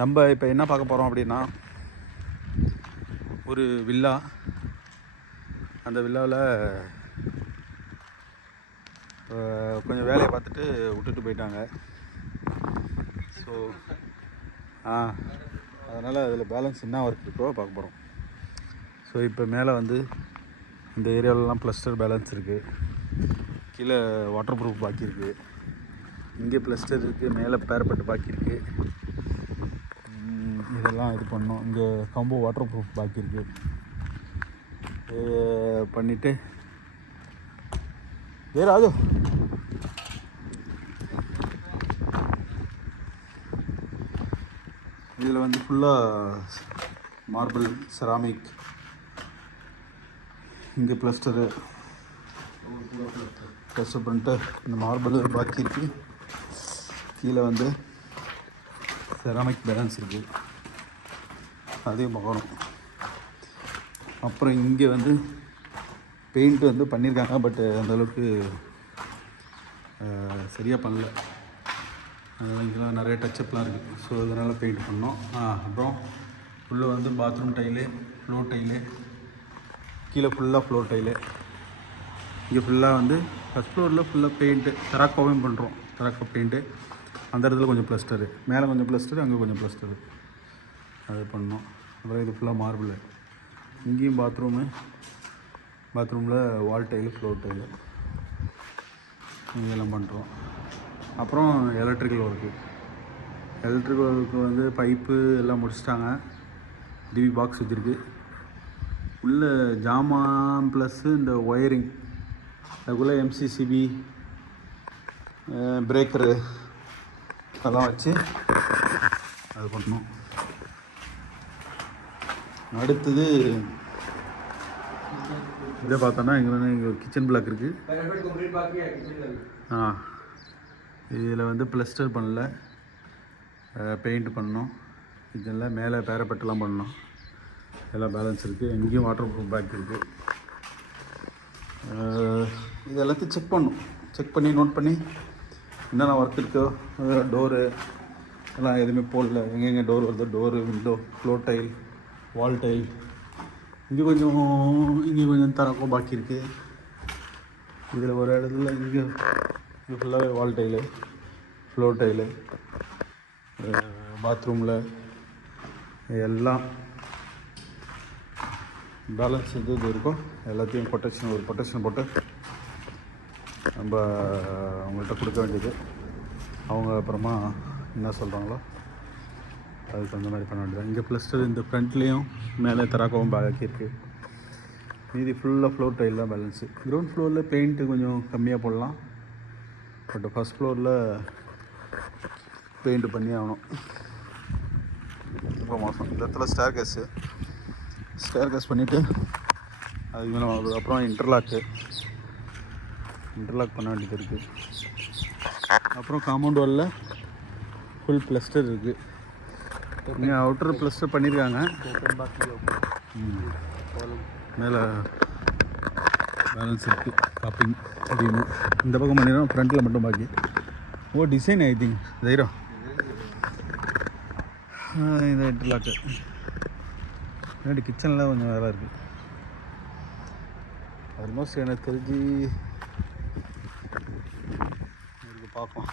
நம்ம இப்போ என்ன பார்க்க போகிறோம் அப்படின்னா, ஒரு வில்லா. அந்த வில்லாவில் கொஞ்சம் வேலையை பார்த்துட்டு விட்டுட்டு போயிட்டாங்க. ஸோ அதனால் அதில் பேலன்ஸ் என்ன ஒர்க் இருக்கோ பார்க்க போகிறோம். ஸோ இப்போ மேலே வந்து இந்த ஏரியாவிலலாம் ப்ளஸ்டர் பேலன்ஸ் இருக்குது, கீழே வாட்டர் ப்ரூஃப் பாக்கி இருக்குது, இங்கே ப்ளஸ்டர் இருக்குது, மேலே பேரப்பட்டு பாக்கி இருக்குது. இதெல்லாம் இது பண்ணோம். இங்கே கம்போ வாட்டர் ப்ரூஃப் பாக்கி இருக்குது. பண்ணிவிட்டு வேறு அது இதில் வந்து ஃபுல்லாக மார்பிள் செராமிக், இங்கே ப்ளஸ்டர் பண்ணிட்டு இந்த மார்பிள் பாக்கி இருக்குது. கீழே வந்து செராமிக் பேலன்ஸ் இருக்குது, அதையும் பார்க்கணும். அப்புறம் இங்கே வந்து பெயிண்ட் வந்து பண்ணியிருக்காங்க, பட் அந்தளவுக்கு சரியாக பண்ணல. அதனால் இங்கெல்லாம் நிறைய டச்சப்லாம் இருக்குது. ஸோ அதனால் பெயிண்ட் பண்ணோம். அப்புறம் உள்ளே வந்து பாத்ரூம் டைலு, ஃப்ளோர் டைலு, கீழே ஃபுல்லாக ஃப்ளோர் டைலு. இங்கே ஃபுல்லாக வந்து ஃபஸ்ட் ஃப்ளோரில் ஃபுல்லாக பெயிண்ட்டு தெராக்கோவையும் பண்ணுறோம். தெராக்கோ பெயிண்ட்டு. அந்த இடத்துல கொஞ்சம் ப்ளஸ்டரு, மேலே கொஞ்சம் ப்ளஸ்டரு, அங்கே கொஞ்சம் ப்ளஸ்டரு, அது பண்ணோம். அப்புறம் இது ஃபுல்லாக மார்பிள். இங்கேயும் பாத்ரூமில் வால் டைலு, ஃப்ளோர் டைலு, இதெல்லாம் பண்ணுறோம். அப்புறம் எலக்ட்ரிக்கல் ஒர்க்கு வந்து பைப்பு எல்லாம் முடிச்சிட்டாங்க. டிவி பாக்ஸ் வச்சுருக்கு. உள்ள ஜாமான் ப்ளஸ்ஸு இந்த ஒயரிங், அதுக்குள்ளே எம்சிசிபி, பிரேக்கரு அதெல்லாம் வச்சு அது பண்ணணும். அடுத்தது இதை பார்த்தோன்னா இங்கே கிச்சன் பிளாக் இருக்குது. இதில் வந்து ப்ளஸ்டர் பண்ணல, பெயிண்ட் பண்ணோம். கிச்சனில் மேலே பேரப்பட்டெல்லாம் பண்ணோம். எல்லாம் பேலன்ஸ் இருக்குது. எங்கேயும் வாட்டர் ப்ரூஃப் பேக் இருக்குது. இது எல்லாத்தையும் செக் பண்ணி நோட் பண்ணி என்னென்ன ஒர்க் இருக்கோ. டோரு எல்லாம் எதுவுமே போடல. எங்கெங்கே டோர் வருதோ டோரு, விண்டோ, ஃப்ளோர் டைல், வால் டைல். இங்கே கொஞ்சம் தரக்கோ பாக்கி இருக்குது. இதில் ஒரு இடத்துல இங்கே ஃபுல்லாகவே வால் டைலு, ஃப்ளோர் டைலு, பாத்ரூமில் எல்லாம் பேலன்ஸ் இது இருக்கோ எல்லாத்தையும் ஒரு கொட்டேஷன் போட்டு நம்ம அவங்கள்ட்ட கொடுக்க வேண்டியது. அவங்க அப்புறமா என்ன சொல்கிறாங்களோ அதுக்கு அந்த மாதிரி பண்ண வேண்டியது. இங்கே ப்ளஸ்டர் இந்த ஃப்ரண்ட்லேயும் மேலே தராக்கவும் பாக்கி இருக்குது. மீதி ஃபுல்லாக ஃப்ளோர் டைல் தான் பேலன்ஸு. கிரவுண்ட் ஃப்ளோரில் பெயிண்ட்டு கொஞ்சம் கம்மியாக போடலாம், பட் ஃபஸ்ட் ஃப்ளோரில் பெயிண்ட்டு பண்ணி ஆகணும். ரொம்ப மோசம். இந்த இடத்துல ஸ்டேர் கேஸ் பண்ணிவிட்டு அதுக்கு மேலே அப்புறம் இன்டர்லாக் பண்ண வேண்டியது இருக்குது. அப்புறம் காம்பவுண்ட் வாலில் ஃபுல் ப்ளஸ்டர் இருக்குது. இங்கே அவுட்டர் ப்ளஸ்டர் பண்ணியிருக்காங்க. மேலே பேலன்ஸ் இருக்குது. காப்பிங் அப்படின்னு இந்த பக்கம் பண்ணிடுறோம். ஃப்ரண்ட்டில் மட்டும் பாக்கி. டிசைன் ஐ திங்க் தைரம் இந்த இன்டர்லாக்கு. முன்னாடி கிச்சனில் கொஞ்சம் வேலை இருக்குது. ஆல்மோஸ்ட் எனக்கு தெரிஞ்சு பார்ப்போம்.